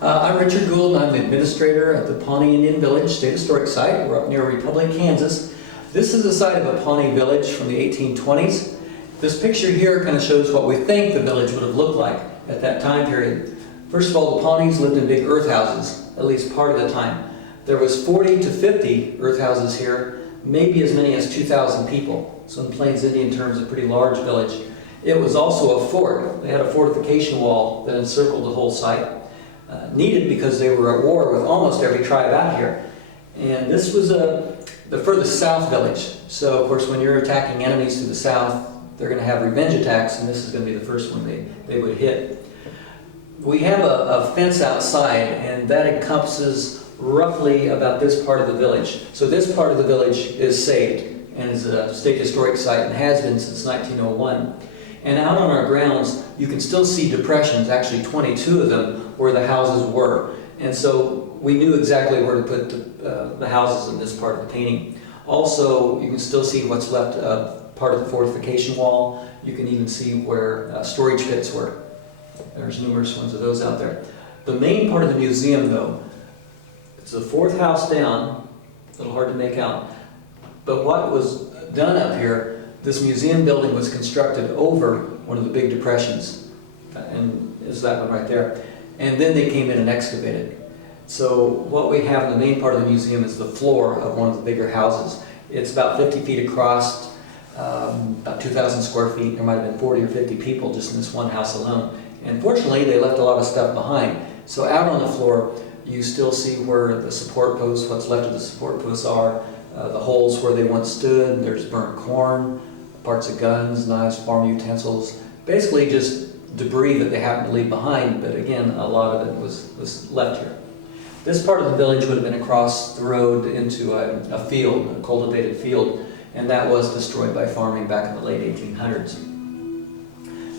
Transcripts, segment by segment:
I'm Richard Gould, and I'm the administrator at the Pawnee Indian Village State Historic Site. We're up near Republic, Kansas. This is the site of a Pawnee village from the 1820s. This picture here kind of shows what we think the village would have looked like at that time period. First of all, the Pawnees lived in big earth houses, at least part of the time. There was 40 to 50 earth houses here, maybe as many as 2,000 people. So in Plains Indian terms, a pretty large village. It was also a fort. They had a fortification wall that encircled the whole site. Needed because they were at war with almost every tribe out here. And this was the furthest south village. So of course when you're attacking enemies to the south, they're going to have revenge attacks, and this is going to be the first one they would hit. We have a fence outside, and that encompasses roughly about this part of the village. So this part of the village is saved and is a state historic site and has been since 1901. And out on our grounds, you can still see depressions, actually 22 of them, where the houses were. And so we knew exactly where to put the houses in this part of the painting. Also, you can still see what's left of part of the fortification wall. You can even see where storage pits were. There's numerous ones of those out there. The main part of the museum, though, it's the fourth house down, a little hard to make out. But what was done up here, this museum building was constructed over one of the big depressions, and is that one right there. And then they came in and excavated. So what we have in the main part of the museum is the floor of one of the bigger houses. It's about 50 feet across, about 2,000 square feet. There might have been 40 or 50 people just in this one house alone. And fortunately, they left a lot of stuff behind. So out on the floor, you still see where the support posts, what's left of the support posts are, the holes where they once stood. There's burnt corn, parts of guns, knives, farm utensils, basically just debris that they happened to leave behind, but again, a lot of it was left here. This part of the village would have been across the road into a field, a cultivated field, and that was destroyed by farming back in the late 1800s.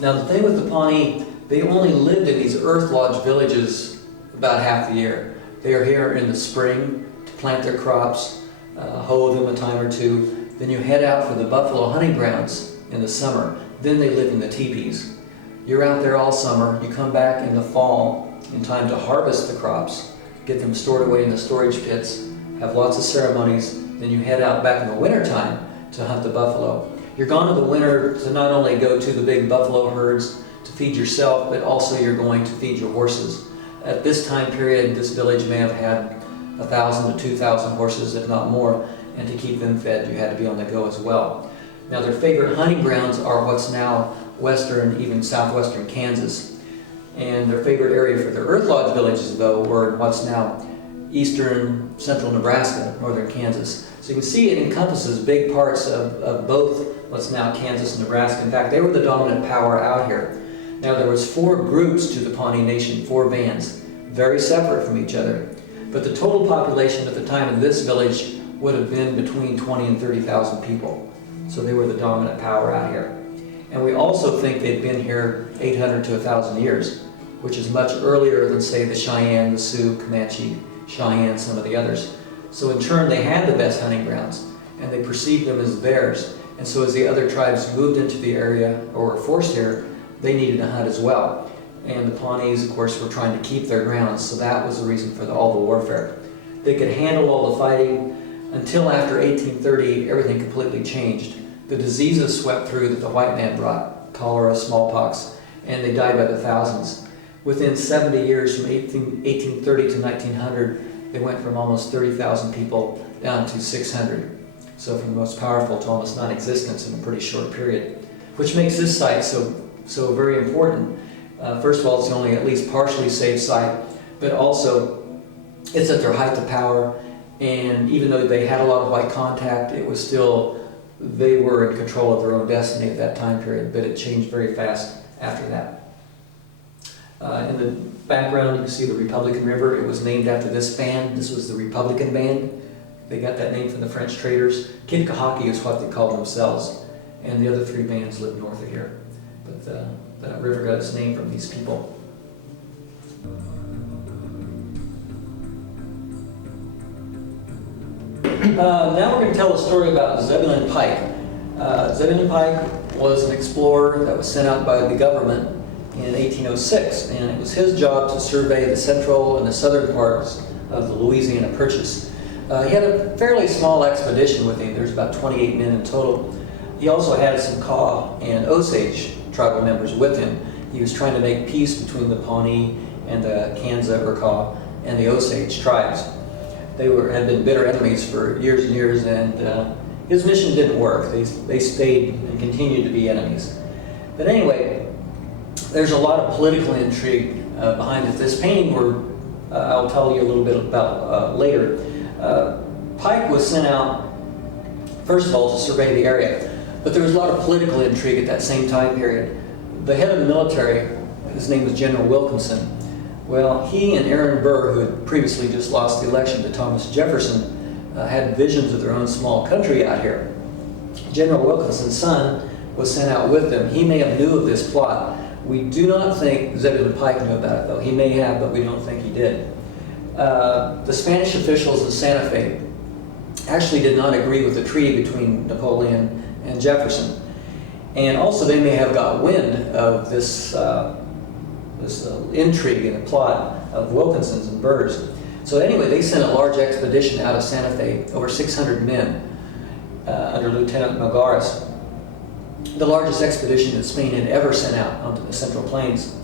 Now the thing with the Pawnee, they only lived in these earth lodge villages about half the year. They are here in the spring to plant their crops, hoe them a time or two. Then you head out for the buffalo hunting grounds in the summer. Then they live in the teepees. You're out there all summer. You come back in the fall in time to harvest the crops, get them stored away in the storage pits, have lots of ceremonies. Then you head out back in the winter time to hunt the buffalo. You're gone in the winter to not only go to the big buffalo herds to feed yourself, but also you're going to feed your horses. At this time period, this village may have had 1,000 to 2,000 horses, if not more, and to keep them fed, you had to be on the go as well. Now their favorite hunting grounds are what's now western, even southwestern Kansas. And their favorite area for their earth lodge villages, though, were what's now eastern, central Nebraska, northern Kansas. So you can see it encompasses big parts of both what's now Kansas and Nebraska. In fact, they were the dominant power out here. Now there was 4 groups to the Pawnee Nation, 4 bands, very separate from each other. But the total population at the time of this village would have been between 20 and 30,000 people. So they were the dominant power out here. And we also think they'd been here 800 to 1,000 years, which is much earlier than, say, the Cheyenne, the Sioux, Comanche, Cheyenne, some of the others. So in turn, they had the best hunting grounds, and they perceived them as theirs. And so as the other tribes moved into the area, or were forced here, they needed to hunt as well. And the Pawnees, of course, were trying to keep their grounds, so that was the reason for all the warfare. They could handle all the fighting until after 1830, everything completely changed. The diseases swept through that the white man brought, cholera, smallpox, and they died by the thousands. Within 70 years, from 1830 to 1900, they went from almost 30,000 people down to 600. So from the most powerful to almost non-existence in a pretty short period, which makes this site so very important. First of all, it's the only at least partially safe site, but also it's at their height of power, and even though they had a lot of white contact, it was still, they were in control of their own destiny at that time period, but it changed very fast after that. In the background, you can see the Republican River. It was named after this band. This was the Republican Band. They got that name from the French traders. Kinkahaki is what they called themselves, and the other 3 bands lived north of here. But that river got its name from these people. Now we're going to tell a story about Zebulun Pike. Zebulun Pike was an explorer that was sent out by the government in 1806, and it was his job to survey the central and the southern parts of the Louisiana Purchase. He had a fairly small expedition with him. There's about 28 men in total. He also had some Kaw and Osage tribal members with him. He was trying to make peace between the Pawnee and the Kansa or Kaw and the Osage tribes. They had been bitter enemies for years and years, and his mission didn't work. They stayed and continued to be enemies. But anyway, there's a lot of political intrigue behind it. This painting I'll tell you a little bit about later. Pike was sent out, first of all, to survey the area. But there was a lot of political intrigue at that same time period. The head of the military, his name was General Wilkinson. Well, he and Aaron Burr, who had previously just lost the election to Thomas Jefferson, had visions of their own small country out here. General Wilkinson's son was sent out with them. He may have knew of this plot. We do not think Zebulun Pike knew about it, though. He may have, but we don't think he did. The Spanish officials in Santa Fe actually did not agree with the treaty between Napoleon and Jefferson. And also they may have got wind of this intrigue and plot of Wilkinson's and Burr's. So anyway, they sent a large expedition out of Santa Fe, over 600 men, under Lieutenant Nogares, the largest expedition that Spain had ever sent out onto the Central Plains.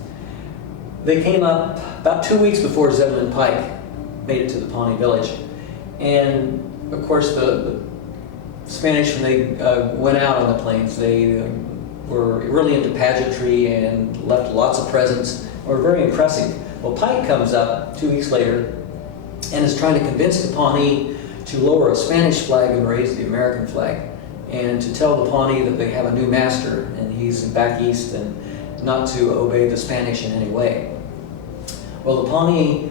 They came up about 2 weeks before Zebulun Pike made it to the Pawnee village. And of course, the Spanish, when they went out on the plains, they were really into pageantry and left lots of presents, were very impressive. Well, Pike comes up 2 weeks later and is trying to convince the Pawnee to lower a Spanish flag and raise the American flag, and to tell the Pawnee that they have a new master and he's back east, and not to obey the Spanish in any way. Well, the Pawnee,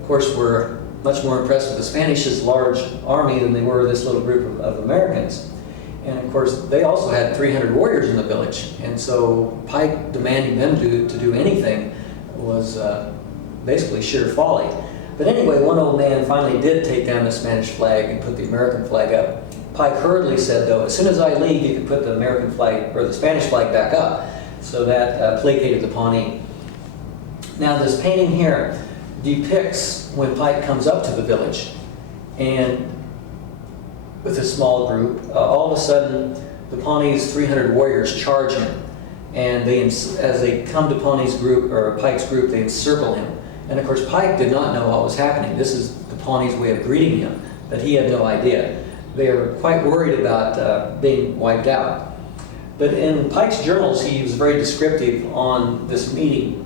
of course, were much more impressed with the Spanish's large army than they were this little group of Americans. And of course, they also had 300 warriors in the village, and so Pike demanding them to do anything was basically sheer folly. But anyway, one old man finally did take down the Spanish flag and put the American flag up. Pike hurriedly said, though, as soon as I leave, you can put the American flag, or the Spanish flag, back up. So that placated the Pawnee. Now this painting here depicts when Pike comes up to the village, and with a small group, all of a sudden the Pawnee's 300 warriors charge him, and as they come to Pawnee's group, or Pike's group, they encircle him. And of course Pike did not know what was happening. This is the Pawnee's way of greeting him, but he had no idea. They were quite worried about being wiped out. But in Pike's journals, he was very descriptive on this meeting.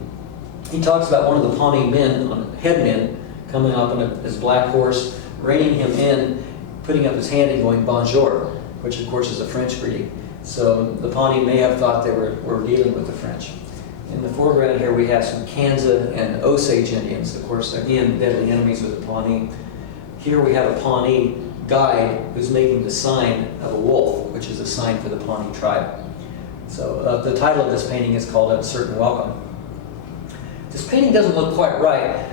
He talks about one of the Pawnee men, headmen, coming up on his black horse, reining him in, putting up his hand and going bonjour, which of course is a French greeting. So the Pawnee may have thought they were dealing with the French. In the foreground here we have some Kansa and Osage Indians, of course, again, deadly enemies with the Pawnee. Here we have a Pawnee guide who's making the sign of a wolf, which is a sign for the Pawnee tribe. So the title of this painting is called Uncertain Welcome. This painting doesn't look quite right.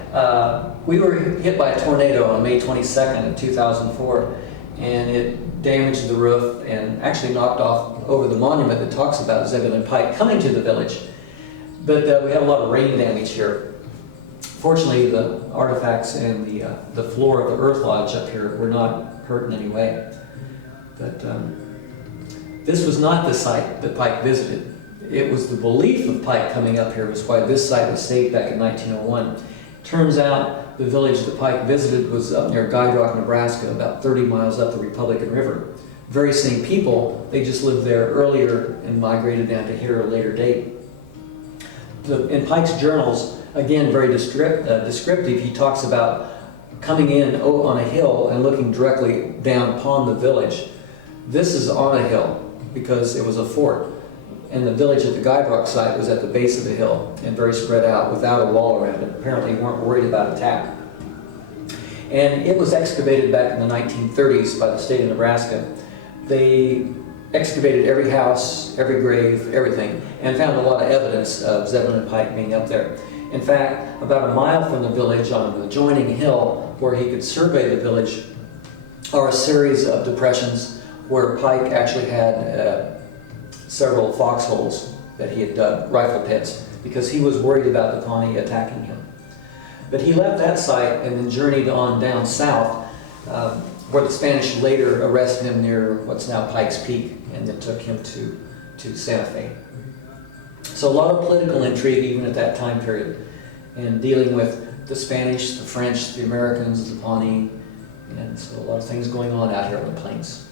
We were hit by a tornado on May 22nd of 2004, and it damaged the roof and actually knocked off over the monument that talks about Zebulun Pike coming to the village. But we have a lot of rain damage here. Fortunately, the artifacts and the floor of the earth lodge up here were not hurt in any way. But this was not the site that Pike visited. It was the belief of Pike coming up here was why this site was saved back in 1901. Turns out the village that Pike visited was up near Guide Rock, Nebraska, about 30 miles up the Republican River. Very same people, they just lived there earlier and migrated down to here at a later date. In Pike's journals, again very descriptive, he talks about coming in on a hill and looking directly down upon the village. This is on a hill because it was a fort. And the village at the Guide Rock site was at the base of the hill and very spread out without a wall around it. Apparently weren't worried about attack. And it was excavated back in the 1930s by the state of Nebraska. They excavated every house, every grave, everything, and found a lot of evidence of Zebulun Pike being up there. In fact, about a mile from the village on an adjoining hill where he could survey the village are a series of depressions where Pike actually had several foxholes that he had dug, rifle pits, because he was worried about the Pawnee attacking him. But he left that site and then journeyed on down south, where the Spanish later arrested him near what's now Pikes Peak, and then took him to Santa Fe. So a lot of political intrigue even at that time period, and dealing with the Spanish, the French, the Americans, the Pawnee, and so a lot of things going on out here on the plains.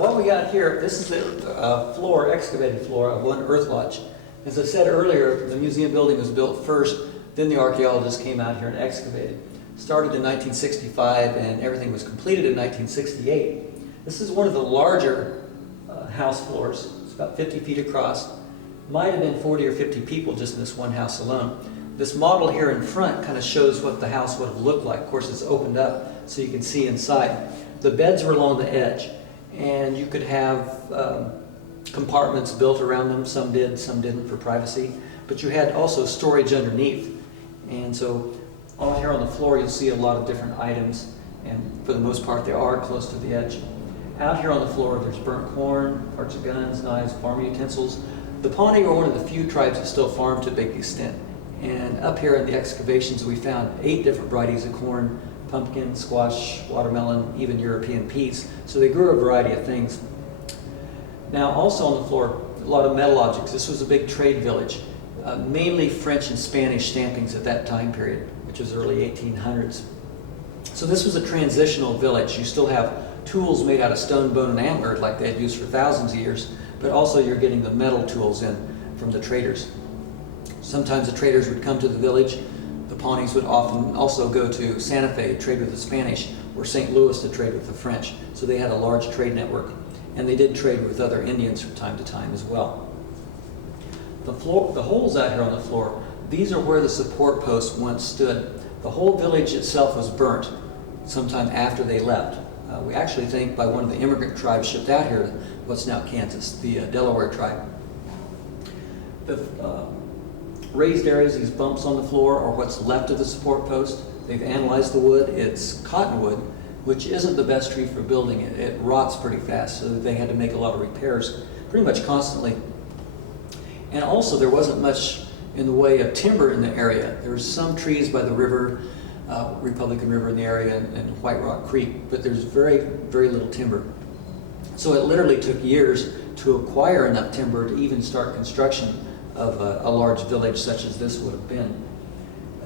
What we got here, this is the floor, excavated floor of one earth lodge. As I said earlier, the museum building was built first, then the archaeologists came out here and excavated. Started in 1965 and everything was completed in 1968. This is one of the larger house floors. It's about 50 feet across. Might have been 40 or 50 people just in this one house alone. This model here in front kind of shows what the house would have looked like. Of course, it's opened up so you can see inside. The beds were along the edge, and you could have compartments built around them. Some did, some didn't for privacy. But you had also storage underneath. And so all here on the floor you'll see a lot of different items, and for the most part they are close to the edge. Out here on the floor there's burnt corn, parts of guns, knives, farm utensils. The Pawnee are one of the few tribes that still farm to a big extent. And up here in the excavations we found 8 different varieties of corn, pumpkin, squash, watermelon, even European peas. So they grew a variety of things. Now also on the floor, a lot of metal objects. This was a big trade village, mainly French and Spanish stampings at that time period, which was early 1800s. So this was a transitional village. You still have tools made out of stone, bone, and antler like they had used for thousands of years, but also you're getting the metal tools in from the traders. Sometimes the traders would come to the village. The Pawnees would often also go to Santa Fe, trade with the Spanish, or St. Louis to trade with the French. So they had a large trade network. And they did trade with other Indians from time to time as well. The holes out here on the floor, these are where the support posts once stood. The whole village itself was burnt sometime after they left. We actually think by one of the immigrant tribes shipped out here, what's now Kansas, the Delaware tribe. The raised areas, these bumps on the floor, are what's left of the support post. They've analyzed the wood. It's cottonwood, which isn't the best tree for building. It rots pretty fast, so they had to make a lot of repairs pretty much constantly. And also there wasn't much in the way of timber in the area. There were some trees by the river, Republican River in the area, and White Rock Creek, but there's very, very little timber. So it literally took years to acquire enough timber to even start construction of a large village such as this would have been.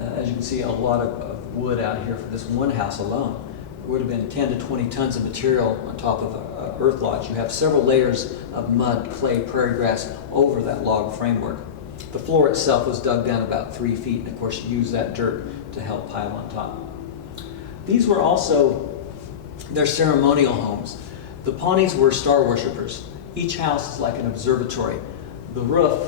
As you can see, a lot of wood out here for this one house alone. It would have been 10 to 20 tons of material on top of an earth lodge. You have several layers of mud, clay, prairie grass over that log framework. The floor itself was dug down about 3 feet, and of course you use that dirt to help pile on top. These were also their ceremonial homes. The Pawnees were star worshippers. Each house is like an observatory. The roof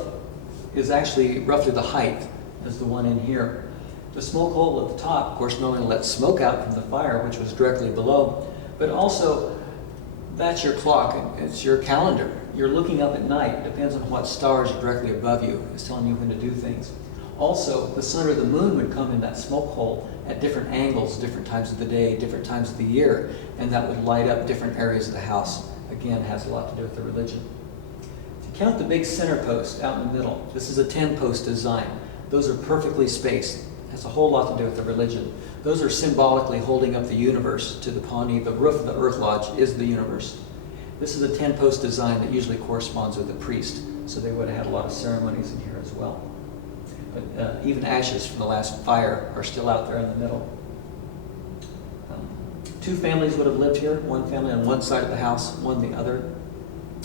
is actually roughly the height as the one in here. The smoke hole at the top, of course, not only lets smoke out from the fire, which was directly below, but also that's your clock, it's your calendar. You're looking up at night, it depends on what stars are directly above you. It's telling you when to do things. Also, the sun or the moon would come in that smoke hole at different angles, different times of the day, different times of the year, and that would light up different areas of the house. Again, it has a lot to do with the religion. To count the big center post out in the middle, this is a 10-post design. Those are perfectly spaced. It has a whole lot to do with the religion. Those are symbolically holding up the universe to the Pawnee. The roof of the earth lodge is the universe. This is a 10-post design that usually corresponds with the priest, so they would have had a lot of ceremonies in here as well. But even ashes from the last fire are still out there in the middle. 2 families would have lived here, one family on one side of the house, one the other.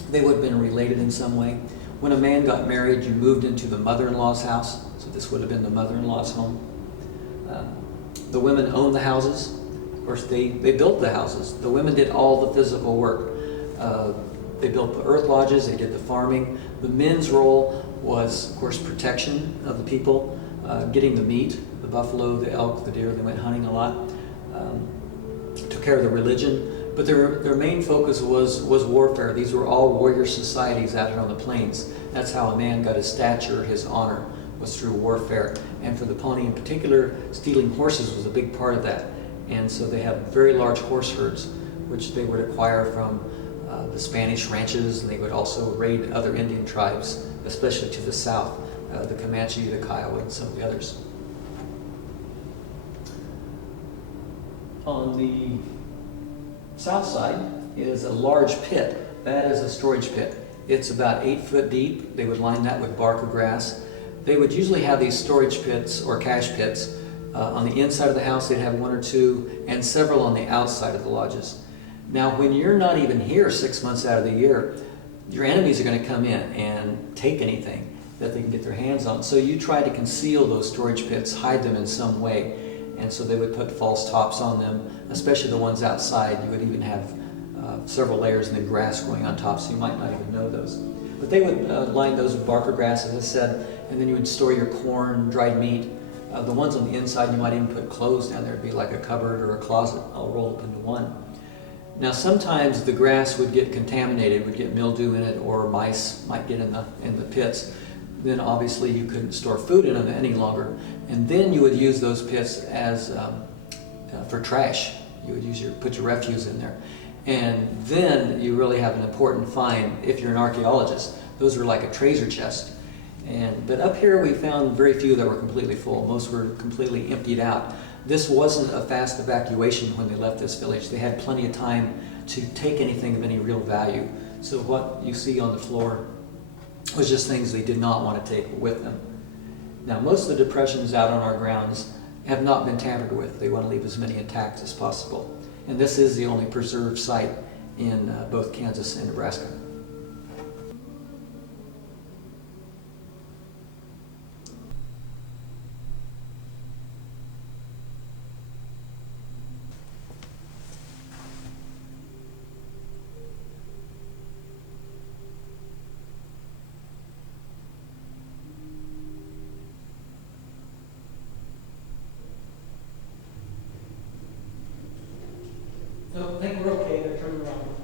They would have been related in some way. When a man got married, you moved into the mother-in-law's house, so this would have been the mother-in-law's home. The women owned the houses. Of course, they built the houses. The women did all the physical work. They built the earth lodges, they did the farming. The men's role was, of course, protection of the people, getting the meat, the buffalo, the elk, the deer. They went hunting a lot, took care of the religion. But their main focus was warfare. These were all warrior societies out here on the plains. That's how a man got his stature, his honor, was through warfare. And for the Pawnee in particular, stealing horses was a big part of that. And so they have very large horse herds, which they would acquire from the Spanish ranches, and they would also raid other Indian tribes, especially to the south, the Comanche, the Kiowa, and some of the others. On the south side is a large pit. That is a storage pit. It's about 8 foot deep. They would line that with bark or grass. They would usually have these storage pits or cache pits. On the inside of the house, they'd have 1 or 2, and several on the outside of the lodges. Now, when you're not even here 6 months out of the year, your enemies are going to come in and take anything that they can get their hands on. So you try to conceal those storage pits, hide them in some way. And so they would put false tops on them, especially the ones outside. You would even have several layers in the grass growing on top, so you might not even know those. But they would line those with bark or grass, as I said, and then you would store your corn, dried meat. The ones on the inside, you might even put clothes down there. It'd be like a cupboard or a closet all rolled up into one. Now sometimes the grass would get contaminated, would get mildew in it, or mice might get in the pits. Then obviously you couldn't store food in them any longer. And then you would use those pits as for trash. You would put your refuse in there. And then you really have an important find if you're an archaeologist. Those were like a treasure chest. But up here we found very few that were completely full. Most were completely emptied out. This wasn't a fast evacuation when they left this village. They had plenty of time to take anything of any real value. So what you see on the floor was just things they did not want to take with them. Now most of the depressions out on our grounds have not been tampered with. They want to leave as many intact as possible. And this is the only preserved site in both Kansas and Nebraska. So I think we're okay. They're turning around.